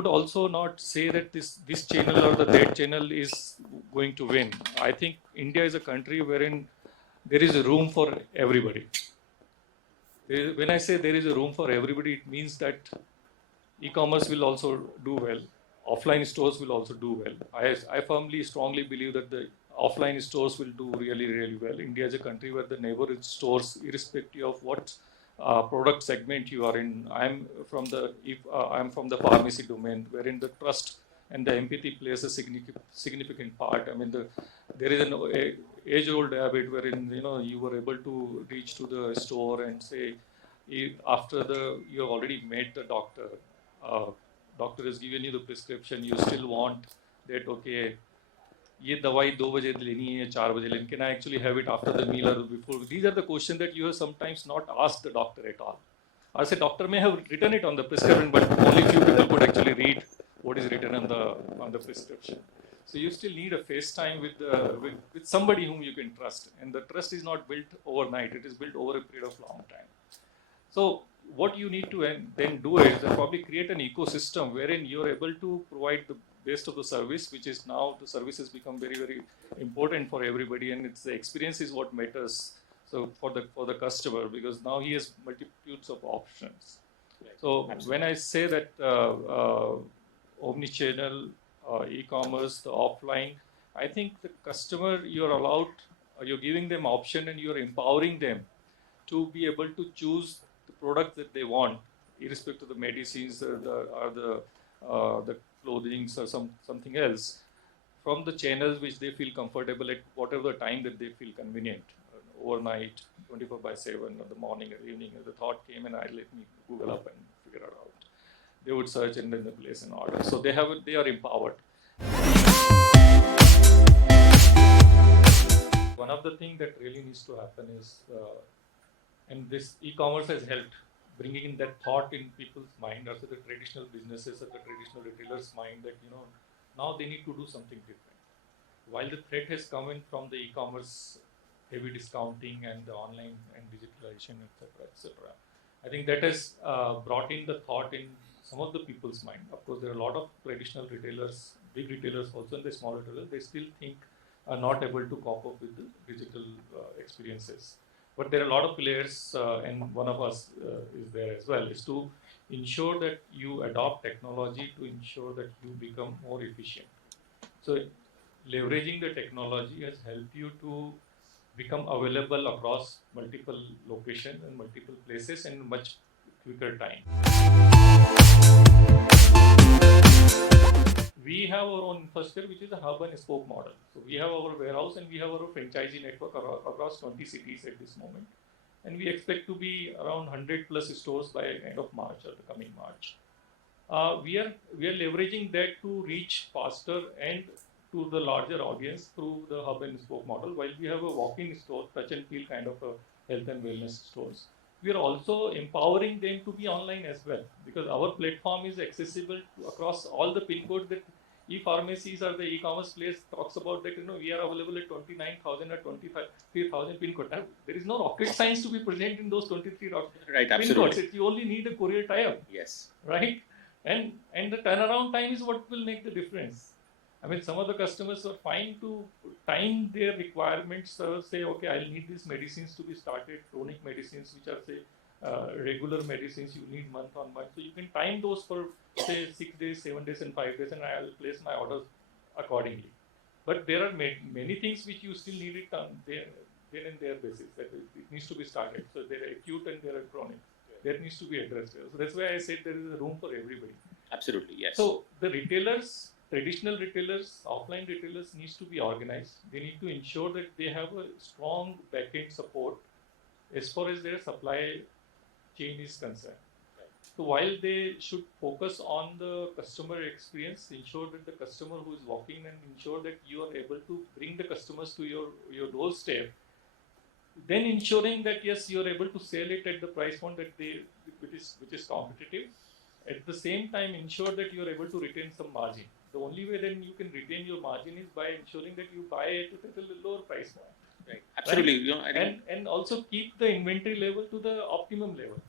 would also not say that this channel or that channel is going to win. I think India is a country wherein there is a room for everybody. When I say there is a room for everybody, it means that e-commerce will also do well. Offline stores will also do well. I firmly, strongly believe that the offline stores will do really, really well. India is a country where the neighborhood stores, irrespective of what product segment you are in. I'm from the pharmacy domain, wherein the trust and the empathy plays a significant part. I mean, there is an age-old habit wherein you were able to reach to the store and say, after you have already met the doctor. Doctor has given you the prescription, you still want that, okay, ये दवाई 2 बजे लेनी है या 4 बजे लेनी, can I actually have it after the meal or before? These are the questions that you have sometimes not asked the doctor at all. Or say doctor may have written it on the prescription, but only few people could actually read what is written on the prescription. So you still need a FaceTime with somebody whom you can trust, and the trust is not built overnight; it is built over a period of long time. So what you need to then do is probably create an ecosystem wherein you're able to provide the best of the service, which is now the service has become very, very important for everybody, and it's the experience is what matters. So for the customer, because now he has multitudes of options. So when I say that omni-channel, e-commerce, the offline, I think the customer you're giving them option and you're empowering them to be able to choose the product that they want, irrespective of the medicines or the clothing or something else, from the channels which they feel comfortable at whatever time that they feel convenient, overnight, 24/7, or the morning or evening. The thought came and let me Google up and figure it out. They would search and then they place an order. So they are empowered. One of the things that really needs to happen is, and this e-commerce has helped bringing in that thought in people's mind, also the traditional businesses or the traditional retailers' mind, that now they need to do something different. While the threat has come in from the e-commerce heavy discounting and the online and digitalization, etc. I think that has brought in the thought in some of the people's mind. Of course, there are a lot of traditional retailers, big retailers also, and the small retailers, they still think are not able to cope up with the digital experiences. But there are a lot of players, and one of us is there as well, is to ensure that you adopt technology to ensure that you become more efficient. So leveraging the technology has helped you to become available across multiple locations and multiple places in much quicker time. We have our own infrastructure, which is a hub and spoke model. So we have our warehouse and we have our franchisee network across 20 cities at this moment. And we expect to be around 100 plus stores by end of March or the coming March. We are leveraging that to reach faster and to the larger audience through the hub and spoke model, while we have a walk-in store, touch and feel kind of a health and wellness stores. We are also empowering them to be online as well, because our platform is accessible across all the pin codes that e-pharmacies or the e-commerce place talks about, that we are available at 29,000 or 23,000 pin codes. There is no rocket science to be present in those 23 pin codes. You only need a courier tie-up. Yes. Right? And the turnaround time is what will make the difference. I mean, some of the customers are fine to time their requirements, say, okay, I'll need these medicines to be started, chronic medicines, which are, say, regular medicines you need month on month. So you can time those for, say, 6 days, 7 days, and 5 days, and I'll place my orders accordingly. But there are many things which you still need it on then and there basis, that it needs to be started. So there are acute and there are chronic. That needs to be addressed. So that's why I said there is a room for everybody. Absolutely, yes. So the retailers, traditional retailers, offline retailers needs to be organized. They need to ensure that they have a strong back-end support as far as their supply chain is concerned. Right. So while they should focus on the customer experience, ensure that the customer who is walking and ensure that you are able to bring the customers to your doorstep, then ensuring that yes, you are able to sell it at the price point that which is competitive. At the same time, ensure that you are able to retain some margin. The only way then you can retain your margin is by ensuring that you buy it at a lower price point. Right. Absolutely. Right? And also keep the inventory level to the optimum level.